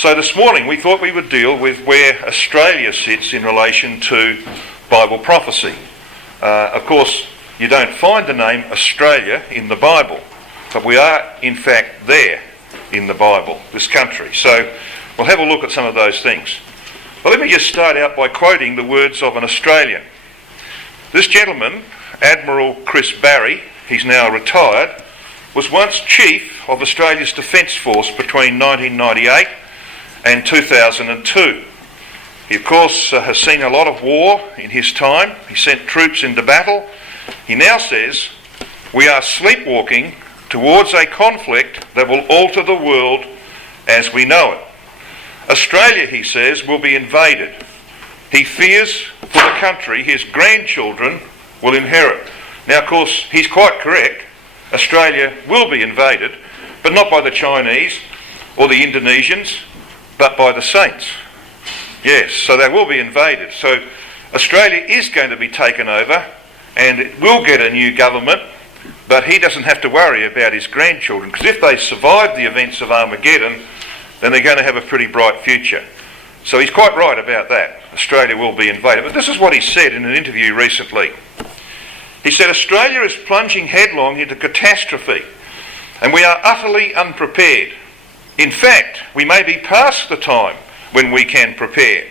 So this morning we thought we would deal with where Australia sits in relation to Bible prophecy. Of course, you don't find the name Australia in the Bible, but we are in fact there in the Bible, this country. So we'll have a look at some of those things. But let me just start out by quoting the words of an Australian. This gentleman, Admiral Chris Barry, he's now retired, was once Chief of Australia's Defence Force between 1998 and 2002. He of course has seen a lot of war in his time. He sent troops into battle. He now says, "We are sleepwalking towards a conflict that will alter the world as we know it. Australia," he says, "will be invaded. He fears for the country his grandchildren will inherit." Now, of course, he's quite correct. Australia will be invaded, but not by the Chinese or the Indonesians, but by the saints. Yes, so they will be invaded. So Australia is going to be taken over, and it will get a new government, but he doesn't have to worry about his grandchildren, because if they survive the events of Armageddon, then they're going to have a pretty bright future. So he's quite right about that. Australia will be invaded. But this is what he said in an interview recently. He said, "Australia is plunging headlong into catastrophe, and we are utterly unprepared. In fact, we may be past the time when we can prepare.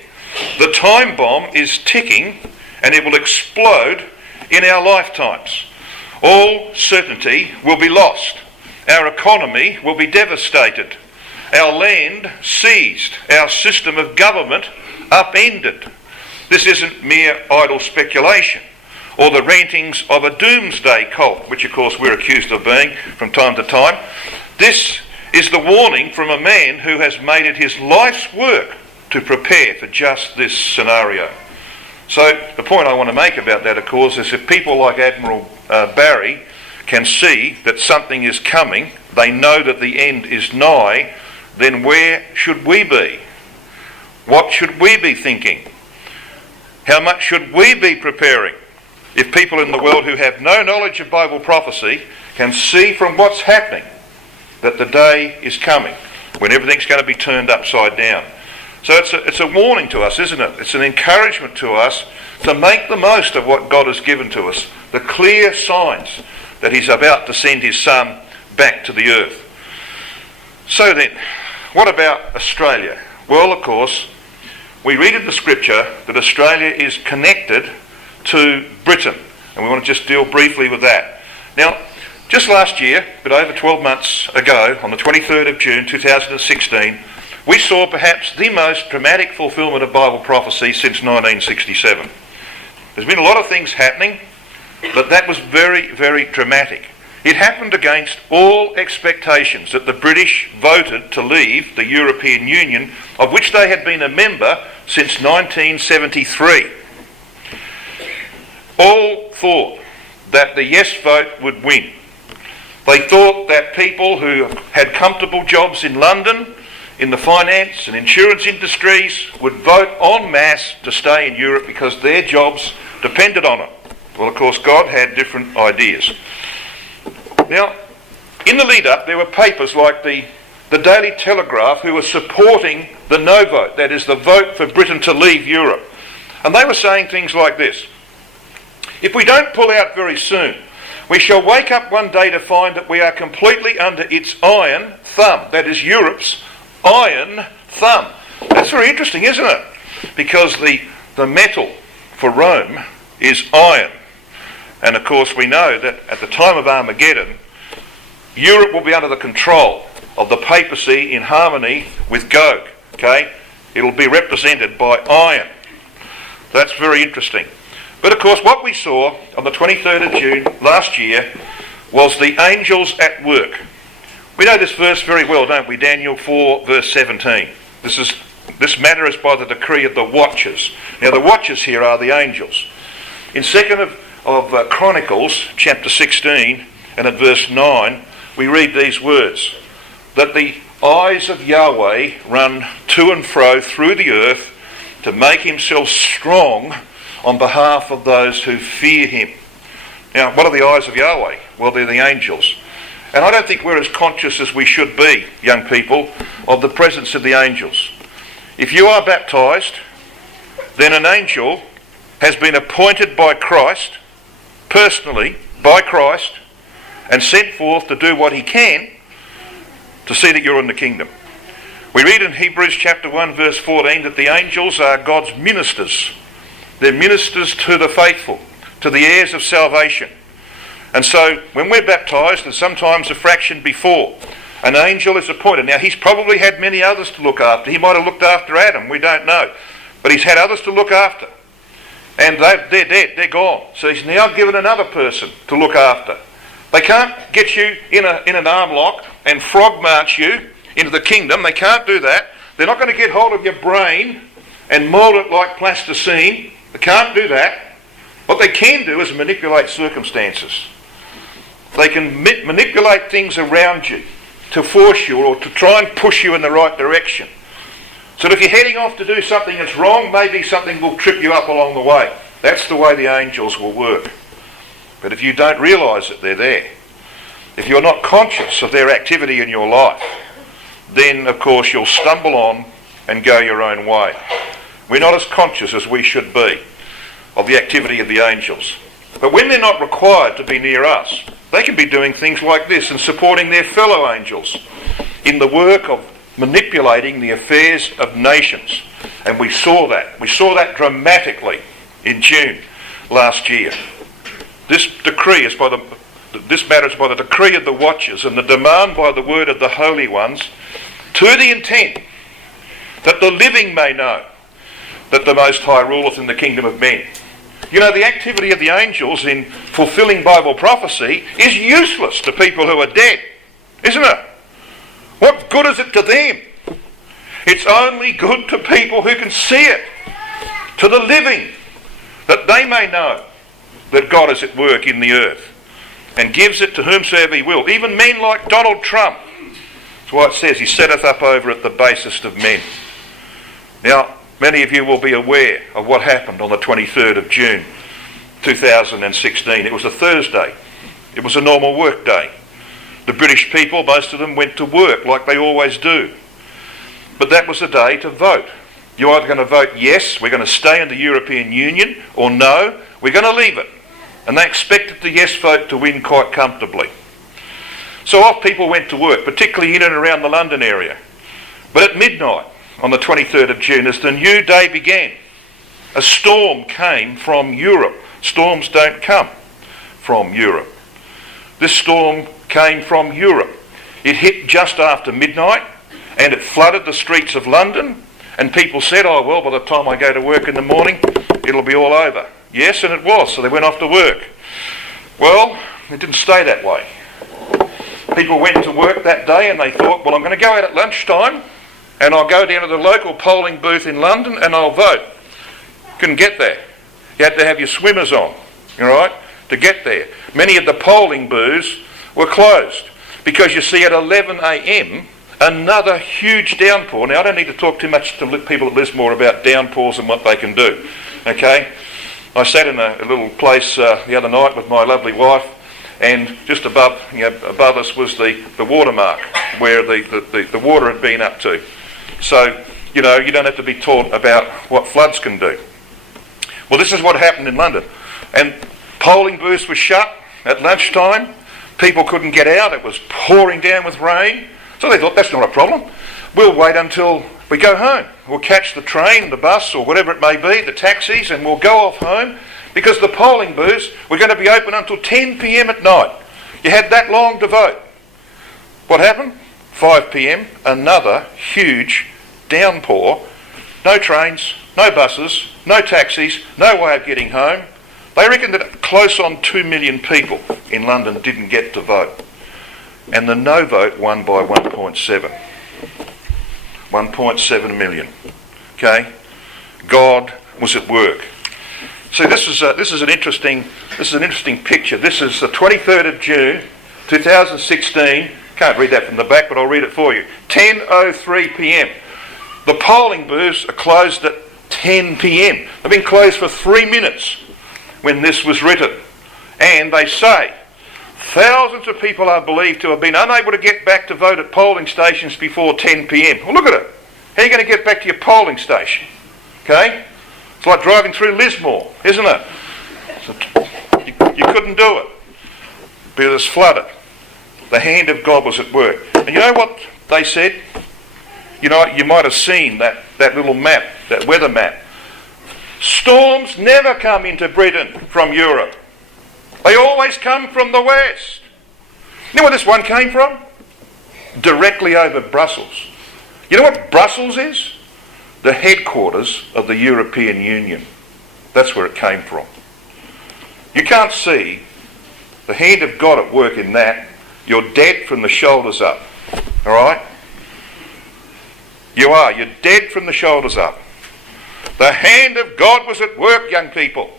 The time bomb is ticking, and it will explode in our lifetimes. All certainty will be lost. Our economy will be devastated. Our land seized, our system of government upended. This isn't mere idle speculation or the rantings of a doomsday cult, which of course we're accused of being from time to time. This is the warning from a man who has made it his life's work to prepare for just this scenario." So the point I want to make about that, of course, is if people like Admiral Barry can see that something is coming, they know that the end is nigh, then where should we be? What should we be thinking? How much should we be preparing? If people in the world who have no knowledge of Bible prophecy can see from what's happening that the day is coming when everything's going to be turned upside down. So it's a warning to us, isn't it? It's an encouragement to us to make the most of what God has given to us, the clear signs that he's about to send his Son back to the earth. So then, what about Australia? Well, of course, we read in the scripture that Australia is connected to Britain, and we want to just deal briefly with that. Now, just last year, but over 12 months ago, on the 23rd of June 2016, we saw perhaps the most dramatic fulfilment of Bible prophecy since 1967. There's been a lot of things happening, but that was very, very dramatic. It happened against all expectations that the British voted to leave the European Union, of which they had been a member since 1973. All thought that the yes vote would win. They thought that people who had comfortable jobs in London, in the finance and insurance industries, would vote en masse to stay in Europe because their jobs depended on it. Well, of course, God had different ideas. Now, in the lead up, there were papers like the Daily Telegraph who were supporting the no vote, that is, the vote for Britain to leave Europe. And they were saying things like this: "If we don't pull out very soon, we shall wake up one day to find that we are completely under its iron thumb." That is, Europe's iron thumb. That's very interesting, isn't it? Because the metal for Rome is iron. And of course we know that at the time of Armageddon, Europe will be under the control of the papacy in harmony with Gog. Okay? It'll be represented by iron. That's very interesting. But of course what we saw on the 23rd of June last year was the angels at work. We know this verse very well, don't we? Daniel 4 verse 17. This matter is by the decree of the watchers. Now the watchers here are the angels. In 2nd of Chronicles chapter 16 and at verse 9 we read these words: "That the eyes of Yahweh run to and fro through the earth to make himself strong on behalf of those who fear him." Now, what are the eyes of Yahweh? Well, they're the angels. And I don't think we're as conscious as we should be, young people, of the presence of the angels. If you are baptised, then an angel has been appointed by Christ, personally, by Christ, and sent forth to do what he can to see that you're in the kingdom. We read in Hebrews chapter 1 verse 14 that the angels are God's ministers. They're ministers to the faithful, to the heirs of salvation. And so when we're baptised, and sometimes a fraction before, an angel is appointed. Now he's probably had many others to look after. He might have looked after Adam, we don't know. But he's had others to look after. And they're dead, they're gone. So he's now given another person to look after. They can't get you in an arm lock and frog march you into the kingdom. They can't do that. They're not going to get hold of your brain and mould it like plasticine. They can't do that. What they can do is manipulate circumstances. They can manipulate things around you to force you or to try and push you in the right direction. So that if you're heading off to do something that's wrong, maybe something will trip you up along the way. That's the way the angels will work. But if you don't realise that they're there, if you're not conscious of their activity in your life, then of course you'll stumble on and go your own way. We're not as conscious as we should be of the activity of the angels. But when they're not required to be near us, they can be doing things like this and supporting their fellow angels in the work of manipulating the affairs of nations. And we saw that. We saw that dramatically in June last year. This matter is by the decree of the watchers and the demand by the word of the holy ones, to the intent that the living may know that the Most High ruleth in the kingdom of men. You know, the activity of the angels in fulfilling Bible prophecy is useless to people who are dead, isn't it? What good is it to them? It's only good to people who can see it, to the living, that they may know that God is at work in the earth and gives it to whomsoever he will, even men like Donald Trump. That's why it says he setteth up over at the basest of men. Now, many of you will be aware of what happened on the 23rd of June 2016. It was a Thursday. It was a normal work day. The British people, most of them, went to work like they always do. But that was a day to vote. You're either going to vote yes, we're going to stay in the European Union, or no, we're going to leave it. And they expected the yes vote to win quite comfortably. So off people went to work, particularly in and around the London area. But at midnight on the 23rd of June, as the new day began, a storm came from Europe. Storms don't come from Europe. This storm came from Europe. It hit just after midnight and it flooded the streets of London, and people said, oh well, by the time I go to work in the morning it'll be all over. Yes, and it was, so they went off to work. Well, it didn't stay that way. People went to work that day and they thought, well, I'm going to go out at lunchtime and I'll go down to the local polling booth in London and I'll vote. Couldn't get there. You had to have your swimmers on, all right, to get there. Many of the polling booths were closed because, you see, at 11 a.m, another huge downpour. Now, I don't need to talk too much to people at Lismore about downpours and what they can do, okay? I sat in a little place the other night with my lovely wife, and just above us was the watermark where the water had been up to. So, you know, you don't have to be taught about what floods can do. Well, this is what happened in London. And polling booths were shut at lunchtime. People couldn't get out. It was pouring down with rain. So they thought, that's not a problem. We'll wait until we go home. We'll catch the train, the bus, or whatever it may be, the taxis, and we'll go off home, because the polling booths were going to be open until 10 p.m. at night. You had that long to vote. What happened? 5 p.m, another huge downpour. No trains, no buses, no taxis, no way of getting home. They reckon that close on 2 million people in London didn't get to vote. And the no vote won by 1.7. 1.7 million. Okay? God was at work. See, this is an interesting picture. This is the 23rd of June, 2016. Can't read that from the back, but I'll read it for you. 10:03 p.m. The polling booths are closed at 10 p.m. They've been closed for 3 minutes when this was written. And they say Thousands of people are believed to have been unable to get back to vote at polling stations before 10 p.m. Well, look at it. How are you going to get back to your polling station? Okay? It's like driving through Lismore, isn't it? So you couldn't do it because it's flooded. The hand of God was at work. And you know what they said? You know, you might have seen that little map, that weather map. Storms never come into Britain from Europe. They always come from the west. You know where this one came from? Directly over Brussels. You know what Brussels is? The headquarters of the European Union. That's where it came from. You can't see the hand of God at work in that. You're dead from the shoulders up. All right? You are. You're dead from the shoulders up. The hand of God was at work, young people.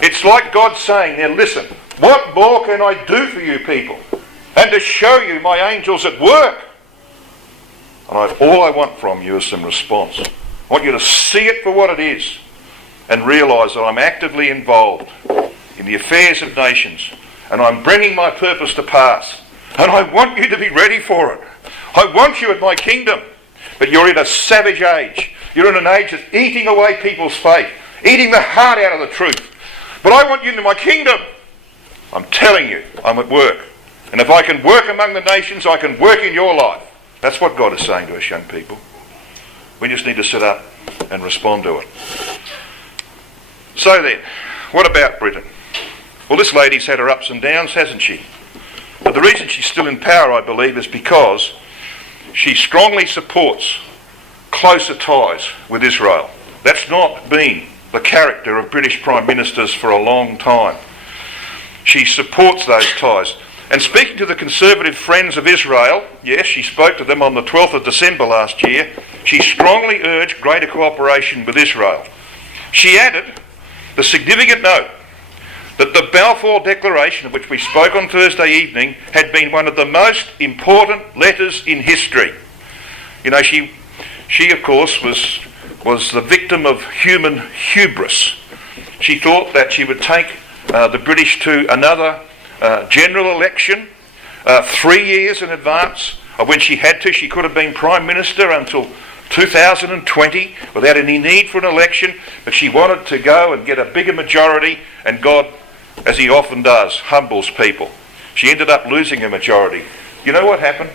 It's like God saying, now listen, what more can I do for you people? And to show you my angels at work. And all I want from you is some response. I want you to see it for what it is and realise that I'm actively involved in the affairs of nations and I'm bringing my purpose to pass. And I want you to be ready for it. I want you at my kingdom. But you're in a savage age. You're in an age that's eating away people's faith, eating the heart out of the truth. But I want you into my kingdom. I'm telling you, I'm at work. And if I can work among the nations, I can work in your life. That's what God is saying to us young people. We just need to sit up and respond to it. So then, what about Britain? Well, this lady's had her ups and downs, hasn't she? But the reason she's still in power, I believe, is because she strongly supports closer ties with Israel. That's not been the character of British Prime Ministers for a long time. She supports those ties. And speaking to the conservative friends of Israel, yes, she spoke to them on the 12th of December last year, she strongly urged greater cooperation with Israel. She added the significant note that the Balfour Declaration, of which we spoke on Thursday evening, had been one of the most important letters in history. You know, she of course was the victim of human hubris. She thought that she would take the British to another general election 3 years in advance of when she had to. She could have been Prime Minister until 2020 without any need for an election, but she wanted to go and get a bigger majority, and God, as he often does, humbles people. She ended up losing a majority. You know what happened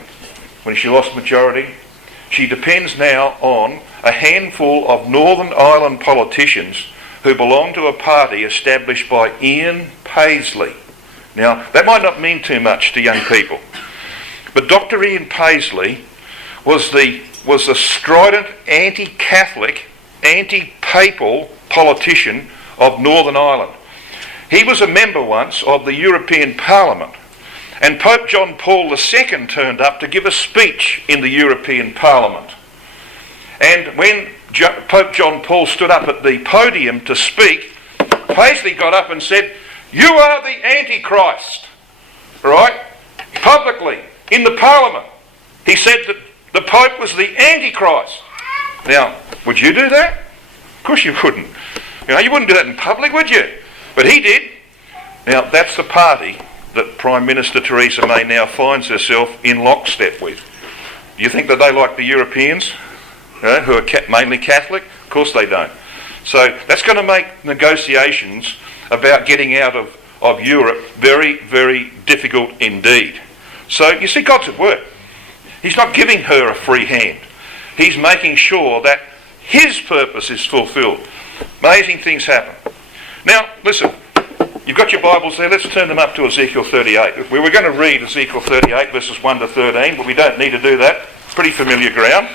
when she lost majority? She depends now on a handful of Northern Ireland politicians who belong to a party established by Ian Paisley. Now, that might not mean too much to young people, but Dr. Ian Paisley was the strident anti-Catholic, anti-papal politician of Northern Ireland. He was a member once of the European Parliament, and Pope John Paul II turned up to give a speech in the European Parliament. And when Pope John Paul stood up at the podium to speak, Paisley got up and said, "You are the Antichrist," right? Publicly, in the Parliament. He said that the Pope was the Antichrist. Now, would you do that? Of course you couldn't. You know, you wouldn't do that in public, would you? But he did. Now, that's the party that Prime Minister Theresa May now finds herself in lockstep with. Do you think that they like the Europeans, who are mainly Catholic? Of course they don't. So that's going to make negotiations about getting out of Europe very, very difficult indeed. So you see, God's at work. He's not giving her a free hand. He's making sure that his purpose is fulfilled. Amazing things happen. Now, listen, you've got your Bibles there. Let's turn them up to Ezekiel 38. We were going to read Ezekiel 38, verses 1 to 13, but we don't need to do that. Pretty familiar ground.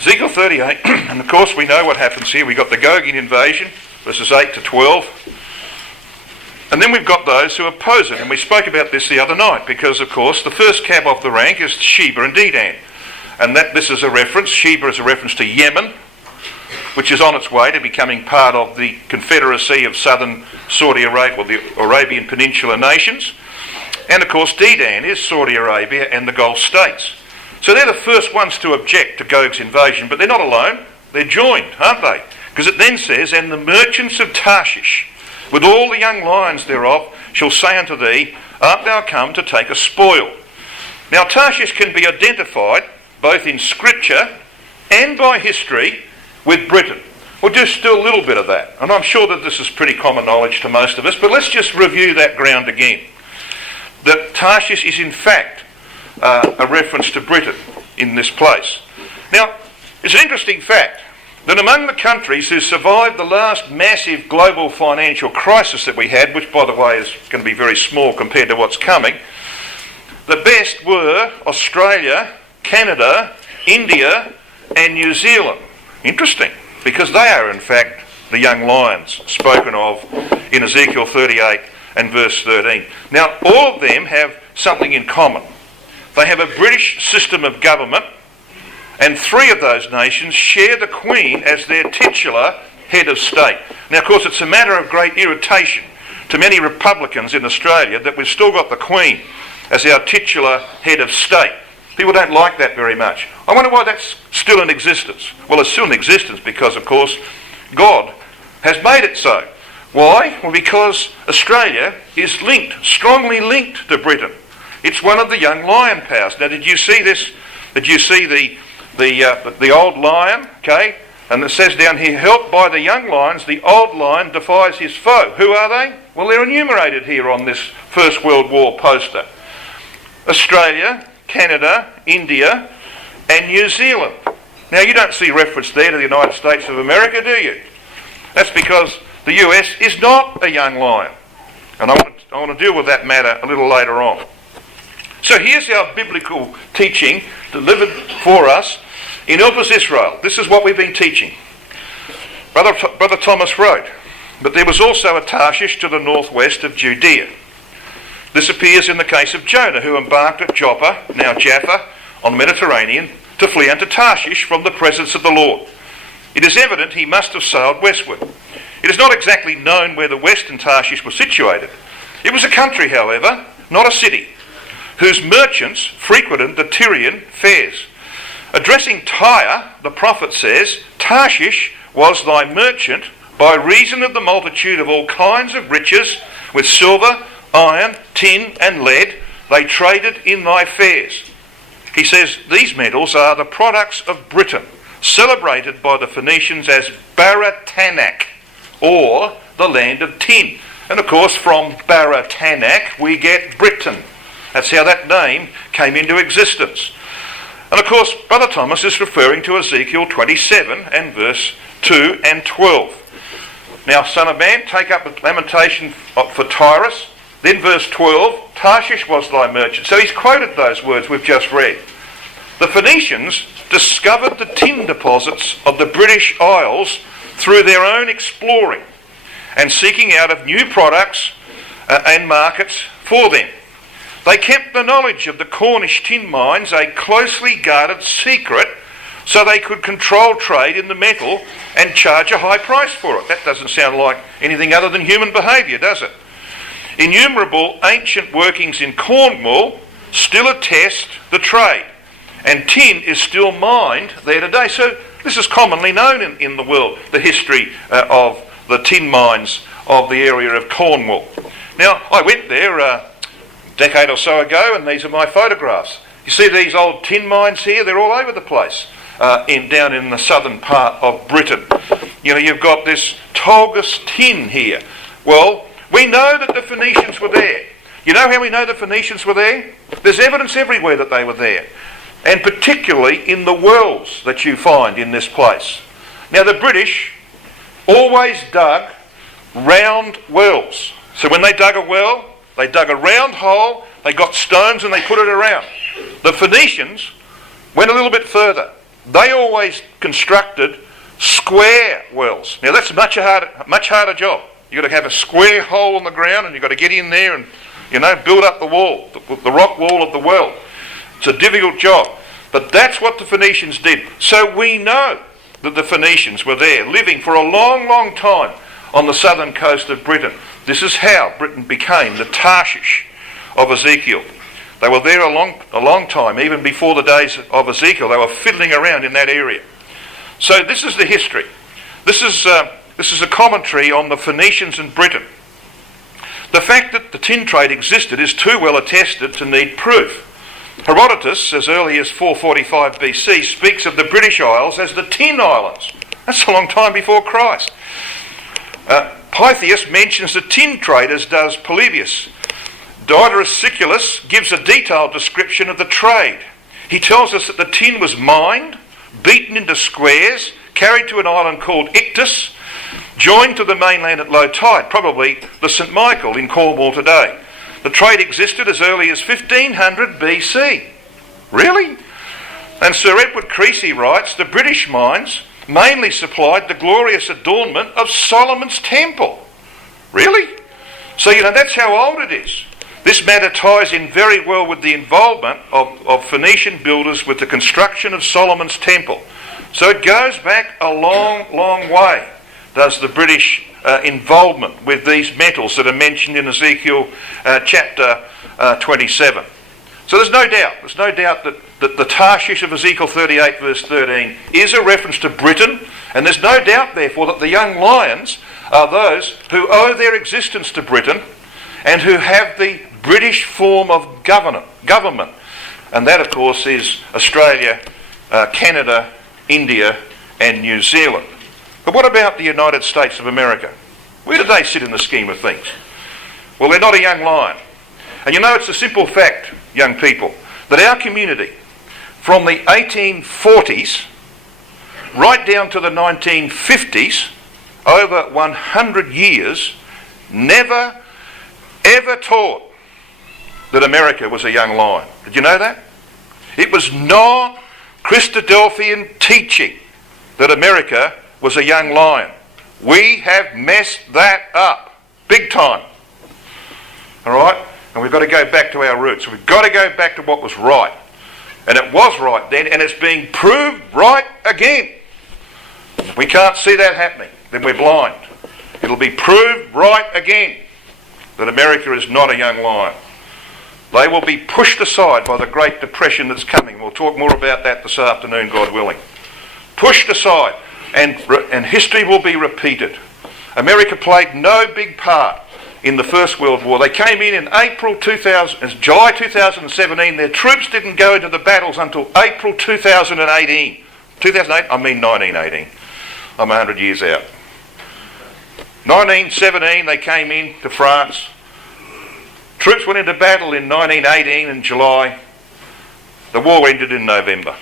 Ezekiel 38, and of course we know what happens here. We've got the Gogian invasion, verses 8 to 12. And then we've got those who oppose it. And we spoke about this the other night, because of course the first cab off the rank is Sheba and Dedan. And this is a reference, Sheba is a reference to Yemen, which is on its way to becoming part of the confederacy of southern Saudi Arabia, or the Arabian Peninsula nations. And of course Dedan is Saudi Arabia and the Gulf states. So they're the first ones to object to Gog's invasion, but they're not alone. They're joined, aren't they? Because it then says, and the merchants of Tarshish, with all the young lions thereof, shall say unto thee, art thou come to take a spoil? Now Tarshish can be identified both in Scripture and by history with Britain. We'll just do a little bit of that. And I'm sure that this is pretty common knowledge to most of us, but let's just review that ground again. That Tarshish is in fact a reference to Britain in this place. Now, it's an interesting fact that among the countries who survived the last massive global financial crisis that we had, which by the way is going to be very small compared to what's coming, the best were Australia, Canada, India and New Zealand. Interesting, because they are in fact the young lions spoken of in Ezekiel 38 and verse 13. Now all of them have something in common. They have a British system of government, and 3 of those nations share the Queen as their titular head of state. Now of course it's a matter of great irritation to many Republicans in Australia that we've still got the Queen as our titular head of state. People don't like that very much. I wonder why that's still in existence. Well, it's still in existence because, of course, God has made it so. Why? Well, because Australia is linked, strongly linked to Britain. It's one of the young lion powers. Now, did you see this? Did you see the old lion? Okay, and it says down here, helped by the young lions, the old lion defies his foe. Who are they? Well, they're enumerated here on this First World War poster. Australia, Canada, India and New Zealand. Now you don't see reference there to the United States of America, do you? That's because the US is not a young lion. And I want to deal with that matter a little later on. So here's our biblical teaching delivered for us in Elpis Israel. This is what we've been teaching. Brother Thomas wrote, but there was also a Tarshish to the northwest of Judea. This appears in the case of Jonah, who embarked at Joppa, now Jaffa, on the Mediterranean, to flee unto Tarshish from the presence of the Lord. It is evident he must have sailed westward. It is not exactly known where the western Tarshish was situated. It was a country, however, not a city, whose merchants frequented the Tyrian fairs. Addressing Tyre, the prophet says, Tarshish was thy merchant by reason of the multitude of all kinds of riches, with silver, iron, tin and lead, they traded in thy fairs. He says these metals are the products of Britain, celebrated by the Phoenicians as Baratanak, or the land of tin. And of course from Baratanak we get Britain. That's how that name came into existence. And of course Brother Thomas is referring to Ezekiel 27 and verse 2 and 12. Now, son of man, take up a lamentation for Tyrus. Then verse 12, Tarshish was thy merchant. So he's quoted those words we've just read. The Phoenicians discovered the tin deposits of the British Isles through their own exploring and seeking out of new products and markets for them. They kept the knowledge of the Cornish tin mines a closely guarded secret so they could control trade in the metal and charge a high price for it. That doesn't sound like anything other than human behaviour, does it? Innumerable ancient workings in Cornwall still attest the trade, and tin is still mined there today. So this is commonly known in the world, the history of the tin mines of the area of Cornwall. Now, I went there a decade or so ago, and these are my photographs. You see these old tin mines here? They're all over the place down in the southern part of Britain. You know, you've got this Tolgus tin here. Well, we know that the Phoenicians were there. You know how we know the Phoenicians were there? There's evidence everywhere that they were there. And particularly in the wells that you find in this place. Now the British always dug round wells. So when they dug a well, they dug a round hole, they got stones and they put it around. The Phoenicians went a little bit further. They always constructed square wells. Now that's a much harder job. You've got to have a square hole in the ground and you've got to get in there and, you know, build up the wall, the rock wall of the well. It's a difficult job. But that's what the Phoenicians did. So we know that the Phoenicians were there, living for a long, long time on the southern coast of Britain. This is how Britain became the Tarshish of Ezekiel. They were there a long time, even before the days of Ezekiel. They were fiddling around in that area. So this is the history. This is a commentary on the Phoenicians and Britain. The fact that the tin trade existed is too well attested to need proof. Herodotus, as early as 445 BC, speaks of the British Isles as the Tin Islands. That's a long time before Christ. Pythias mentions the tin trade, as does Polybius. Diodorus Siculus gives a detailed description of the trade. He tells us that the tin was mined, beaten into squares, carried to an island called Ictus, joined to the mainland at low tide, probably the St Michael in Cornwall today. The trade existed as early as 1500 BC. Really? And Sir Edward Creasy writes, the British mines mainly supplied the glorious adornment of Solomon's temple. Really? So, that's how old it is. This matter ties in very well with the involvement of Phoenician builders with the construction of Solomon's temple. So it goes back a long, long way, does the British involvement with these metals that are mentioned in Ezekiel chapter 27. So there's no doubt that the Tarshish of Ezekiel 38 verse 13 is a reference to Britain, and there's no doubt therefore that the young lions are those who owe their existence to Britain and who have the British form of government. And that of course is Australia, Canada, India and New Zealand. But what about the United States of America? Where do they sit in the scheme of things? Well, they're not a young lion. And it's a simple fact, young people, that our community, from the 1840s right down to the 1950s, over 100 years, never ever taught that America was a young lion. Did you know that? It was not Christadelphian teaching that America was a young lion. We have messed that up big time. All right? And we've got to go back to our roots. We've got to go back to what was right. And it was right then, and it's being proved right again. We can't see that happening, then we're blind. It'll be proved right again that America is not a young lion. They will be pushed aside by the Great Depression that's coming. We'll talk more about that this afternoon, God willing. Pushed aside, and history will be repeated. America played no big part in the First World War. They came in July 2017. Their troops didn't go into the battles until April 2018. 2008? I mean 1918. I'm 100 years out. 1917, they came in to France. Troops went into battle in 1918 in July. The war ended in November.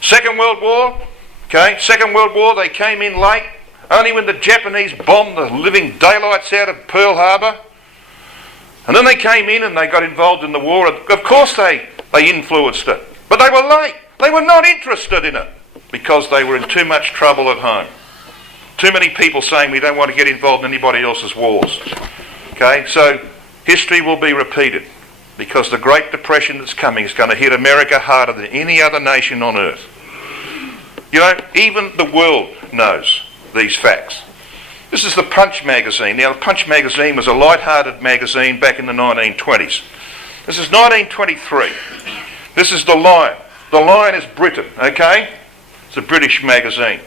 Second World War, they came in late, only when the Japanese bombed the living daylights out of Pearl Harbor. And then they came in and they got involved in the war. Of course they influenced it, but they were late. They were not interested in it because they were in too much trouble at home. Too many people saying we don't want to get involved in anybody else's wars. So history will be repeated because the Great Depression that's coming is going to hit America harder than any other nation on earth. Even the world knows these facts. This is the Punch magazine. Now, the Punch magazine was a light-hearted magazine back in the 1920s. This is 1923. This is The Lion. The Lion is Britain, It's a British magazine.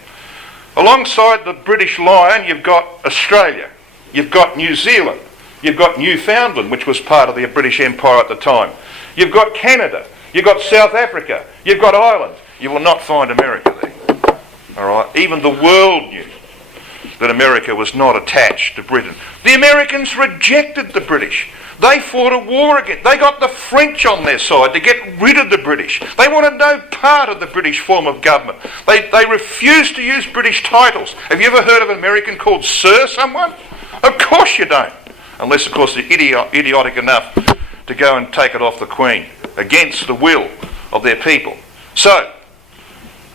Alongside the British Lion, you've got Australia. You've got New Zealand. You've got Newfoundland, which was part of the British Empire at the time. You've got Canada. You've got South Africa. You've got Ireland. You will not find America there. All right? Even the world knew that America was not attached to Britain. The Americans rejected the British. They fought a war again. They got the French on their side to get rid of the British. They wanted no part of the British form of government. They refused to use British titles. Have you ever heard of an American called Sir someone? Of course you don't. Unless, of course, they're idiotic enough to go and take it off the Queen against the will of their people. So,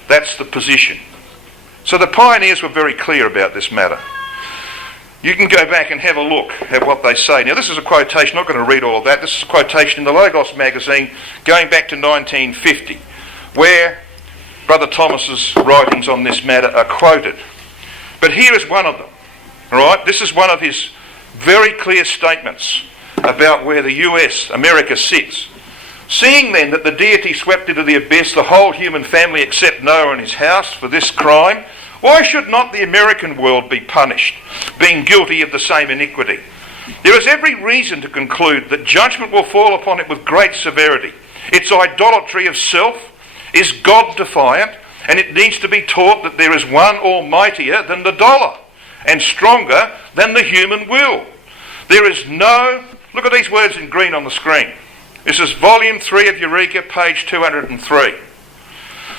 that's the position. So the pioneers were very clear about this matter. You can go back and have a look at what they say. Now, this is a quotation. I'm not going to read all of that. This is a quotation in the Logos magazine going back to 1950, where Brother Thomas's writings on this matter are quoted. But here is one of them. All right? This is one of his very clear statements about where the US, America, sits Seeing then that the deity swept into the abyss the whole human family except Noah and his house for this crime, why should not the American world be punished, being guilty of the same iniquity? There is every reason to conclude that judgment will fall upon it with great severity. Its idolatry of self is God-defiant, and it needs to be taught that there is one almightier than the dollar and stronger than the human will. There is no... Look at these words in green on the screen. This is volume 3 of Eureka, page 203.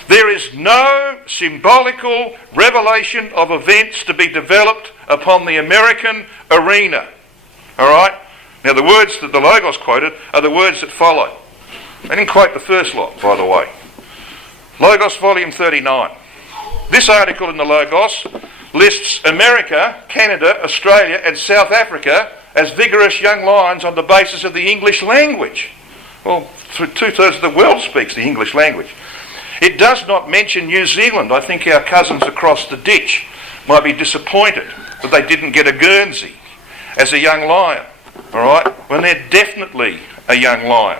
There is no symbolical revelation of events to be developed upon the American arena. All right? Now the words that the Logos quoted are the words that follow. They didn't quote the first lot, by the way. Logos, volume 39. This article in the Logos lists America, Canada, Australia and South Africa as vigorous young lions on the basis of the English language. Well, 2/3 of the world speaks the English language. It does not mention New Zealand. I think our cousins across the ditch might be disappointed that they didn't get a Guernsey as a young lion, all right, when they're definitely a young lion.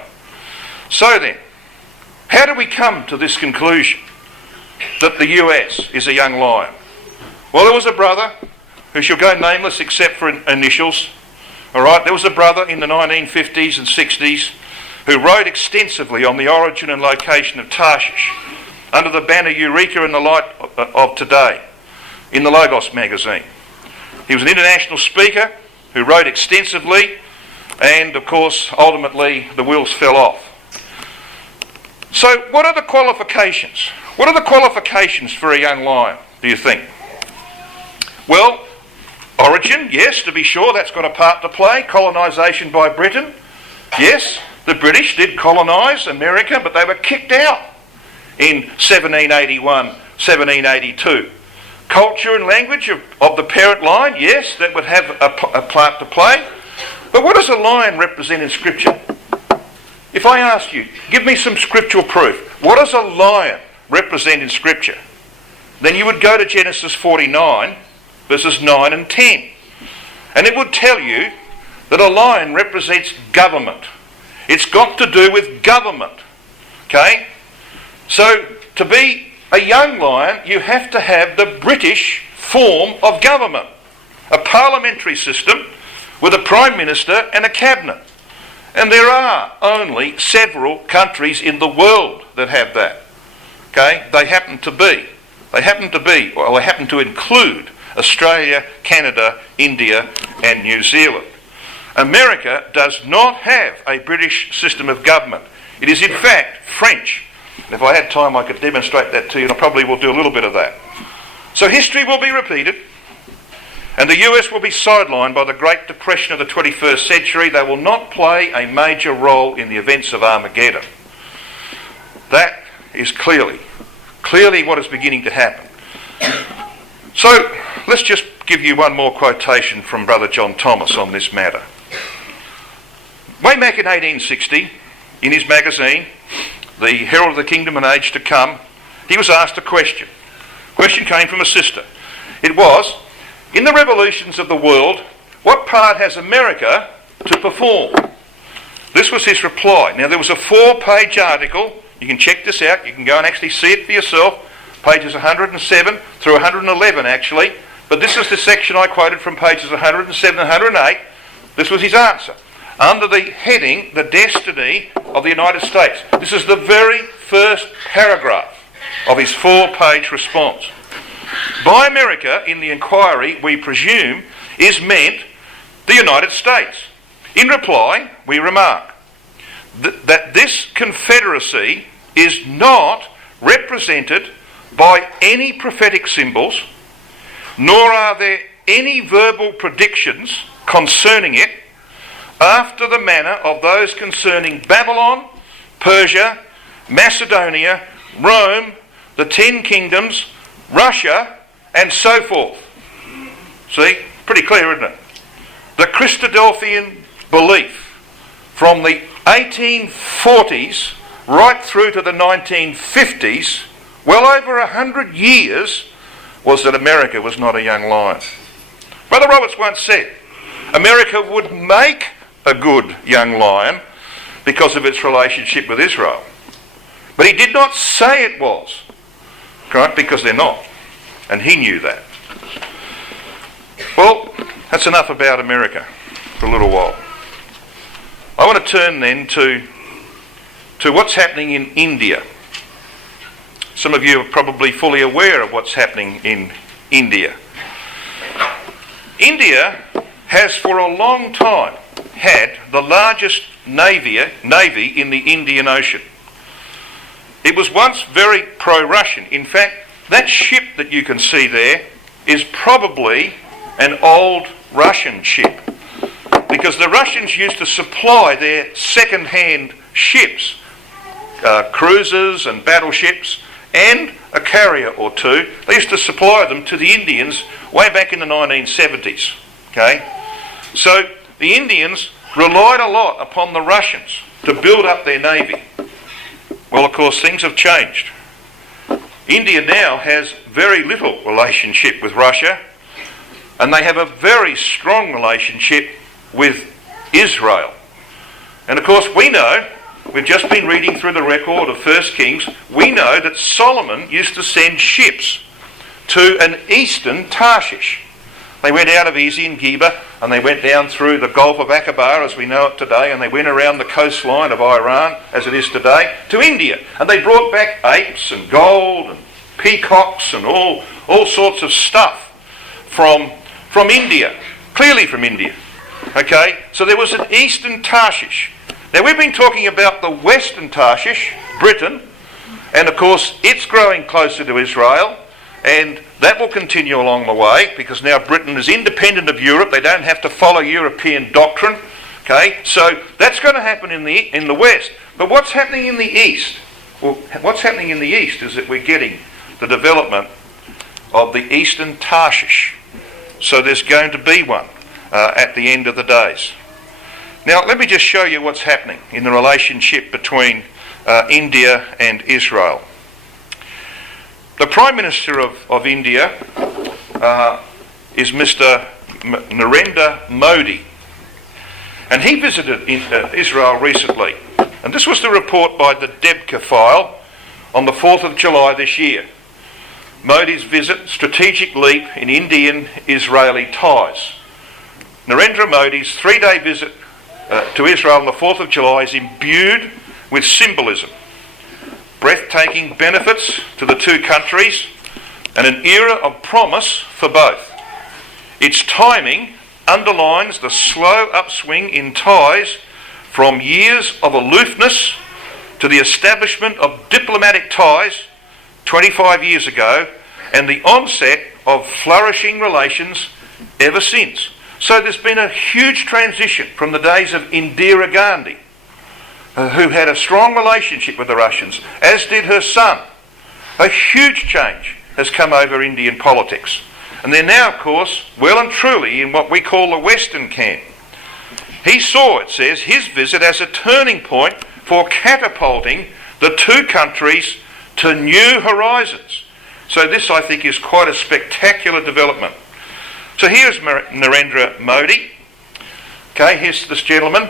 So then, how do we come to this conclusion that the US is a young lion? Well, there was a brother who shall go nameless except for initials, all right, there was a brother in the 1950s and 60s who wrote extensively on the origin and location of Tarshish under the banner Eureka in the Light of Today in the Logos magazine. He was an international speaker who wrote extensively, and of course ultimately the wheels fell off. So what are the qualifications? What are the qualifications for a young lion, do you think? Well, origin, yes, to be sure, that's got a part to play. Colonization by Britain, yes. The British did colonise America, but they were kicked out in 1781, 1782. Culture and language of the parent line, yes, that would have a part to play. But what does a lion represent in Scripture? If I asked you, give me some scriptural proof. What does a lion represent in Scripture? Then you would go to Genesis 49, verses 9 and 10. And it would tell you that a lion represents government. It's got to do with government, okay? So to be a young lion, you have to have the British form of government, a parliamentary system with a prime minister and a cabinet. And there are only several countries in the world that have that, okay? They happen to include Australia, Canada, India and New Zealand. America does not have a British system of government. It is in fact French. And if I had time I could demonstrate that to you, and I probably will do a little bit of that. So history will be repeated, and the US will be sidelined by the Great Depression of the 21st century. They will not play a major role in the events of Armageddon. That is clearly what is beginning to happen. So let's just give you one more quotation from Brother John Thomas on this matter. Way back in 1860, in his magazine, The Herald of the Kingdom and Age to Come, he was asked a question. The question came from a sister. It was, in the revolutions of the world, what part has America to perform? This was his reply. Now, there was a 4-page article. You can check this out. You can go and actually see it for yourself. Pages 107 through 111, actually. But this is the section I quoted from pages 107 and 108. This was his answer, under the heading, The Destiny of the United States. This is the very first paragraph of his 4-page response. By America, in the inquiry, we presume, is meant the United States. In reply, we remark that this confederacy is not represented by any prophetic symbols, nor are there any verbal predictions concerning it, after the manner of those concerning Babylon, Persia, Macedonia, Rome, the 10 kingdoms, Russia, and so forth. See? Pretty clear, isn't it? The Christadelphian belief from the 1840s right through to the 1950s, well over 100 years, was that America was not a young lion. Brother Roberts once said, America would make a good young lion, because of its relationship with Israel. But he did not say it was, right? Because they're not. And he knew that. Well, that's enough about America for a little while. I want to turn then to what's happening in India. Some of you are probably fully aware of what's happening in India. India has for a long time had the largest navy in the Indian Ocean. It was once very pro-Russian. In fact, that ship that you can see there is probably an old Russian ship, because the Russians used to supply their second-hand ships, cruisers and battleships, and a carrier or two. They used to supply them to the Indians way back in the 1970s. Okay? So the Indians relied a lot upon the Russians to build up their navy. Well, of course, things have changed. India now has very little relationship with Russia, and they have a very strong relationship with Israel. And of course, we know, we've just been reading through the record of 1 Kings, we know that Solomon used to send ships to an eastern Tarshish. They went out of Ezion-Geber and they went down through the Gulf of Aqaba as we know it today, and they went around the coastline of Iran as it is today to India. And they brought back apes and gold and peacocks and all sorts of stuff from India, clearly from India. Okay, so there was an eastern Tarshish. Now we've been talking about the western Tarshish, Britain, and of course it's growing closer to Israel, and that will continue along the way because now Britain is independent of Europe. They don't have to follow European doctrine. Okay, so that's going to happen in the west. But what's happening in the east? Well, what's happening in the east is that we're getting the development of the eastern Tarshish. So there's going to be one at the end of the days. Now let me just show you what's happening in the relationship between India and Israel. The Prime Minister of India is Mr. Narendra Modi, and he visited Israel recently. And this was the report by the Debka file on the 4th of July this year. Modi's visit, strategic leap in Indian-Israeli ties. Narendra Modi's 3-day visit to Israel on the 4th of July is imbued with symbolism, breathtaking benefits to the two countries, and an era of promise for both. Its timing underlines the slow upswing in ties from years of aloofness to the establishment of diplomatic ties 25 years ago, and the onset of flourishing relations ever since. So there's been a huge transition from the days of Indira Gandhi, who had a strong relationship with the Russians, as did her son. A huge change has come over Indian politics. And they're now, of course, well and truly in what we call the Western camp. He saw, it says, his visit as a turning point for catapulting the two countries to new horizons. So this, I think, is quite a spectacular development. So here's Narendra Modi. Okay, here's this gentleman.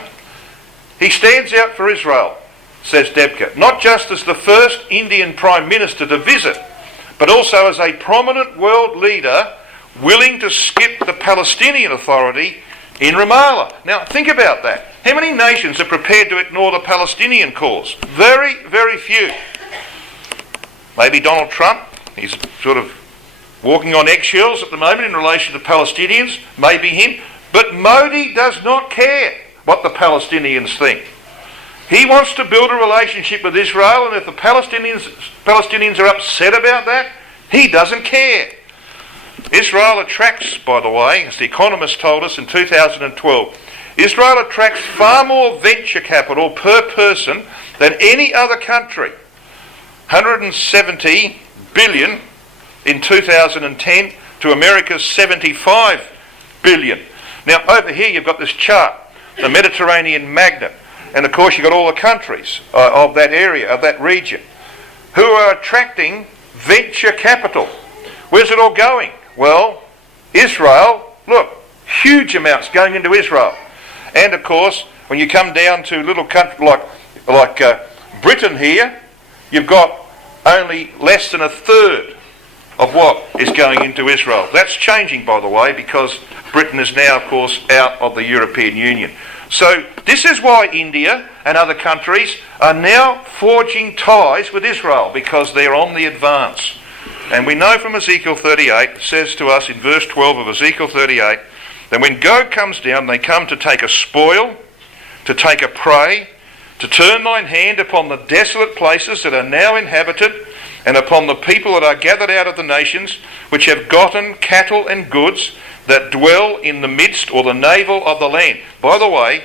He stands out for Israel, says Debka, not just as the first Indian Prime Minister to visit, but also as a prominent world leader willing to skip the Palestinian Authority in Ramallah. Now, think about that. How many nations are prepared to ignore the Palestinian cause? Very, very few. Maybe Donald Trump. He's sort of walking on eggshells at the moment in relation to Palestinians. Maybe him. But Modi does not care what the Palestinians think. He wants to build a relationship with Israel, and if the Palestinians are upset about that, he doesn't care. Israel attracts, by the way, as The Economist told us in 2012, Israel attracts far more venture capital per person than any other country. 170 billion in 2010 to America's 75 billion. Now over here you've got this chart, the Mediterranean magnet, and of course you've got all the countries of that area, of that region, who are attracting venture capital. Where's it all going? Well, Israel, look, huge amounts going into Israel. And of course, when you come down to little country like Britain here, you've got only less than a third of what is going into Israel. That's changing, by the way, because Britain is now, of course, out of the European Union. So this is why India and other countries are now forging ties with Israel, because they're on the advance. And we know from Ezekiel 38, it says to us in verse 12 of Ezekiel 38, that when Gog comes down, they come to take a spoil, to take a prey, to turn thine hand upon the desolate places that are now inhabited, and upon the people that are gathered out of the nations, which have gotten cattle and goods, that dwell in the midst or the navel of the land. By the way,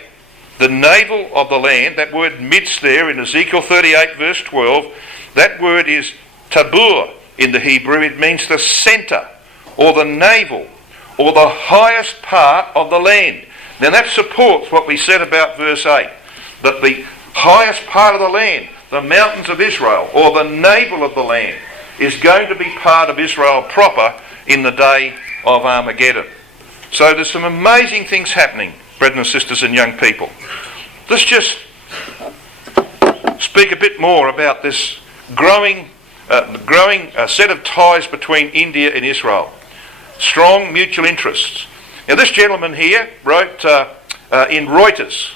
the navel of the land, that word midst there in Ezekiel 38 verse 12, that word is tabur in the Hebrew. It means the centre or the navel or the highest part of the land. Now that supports what we said about verse 8, that the highest part of the land, the mountains of Israel, or the navel of the land, is going to be part of Israel proper in the day of Armageddon. So there's some amazing things happening, brethren and sisters and young people. Let's just speak a bit more about this growing set of ties between India and Israel. Strong mutual interests. Now this gentleman here wrote in Reuters,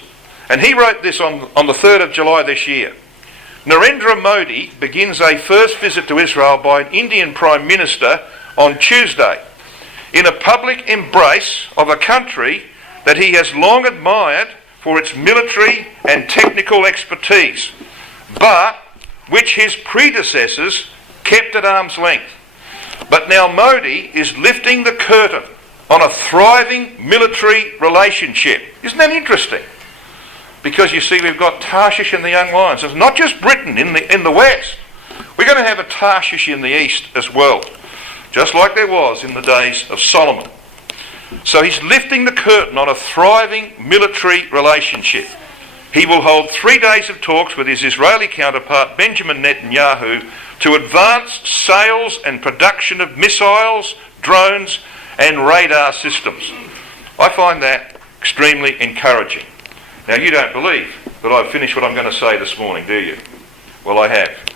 and he wrote this on the 3rd of July this year. Narendra Modi begins a first visit to Israel by an Indian Prime Minister on Tuesday, in a public embrace of a country that he has long admired for its military and technical expertise, but which his predecessors kept at arm's length. But now Modi is lifting the curtain on a thriving military relationship. Isn't that interesting? Because you see, we've got Tarshish and the young lions. It's not just Britain in the west. We're going to have a Tarshish in the east as well, just like there was in the days of Solomon. So he's lifting the curtain on a thriving military relationship. He will hold 3 days of talks with his Israeli counterpart Benjamin Netanyahu to advance sales and production of missiles, drones and radar systems. I find that extremely encouraging. Now you don't believe that I've finished what I'm going to say this morning, do you? Well, I have.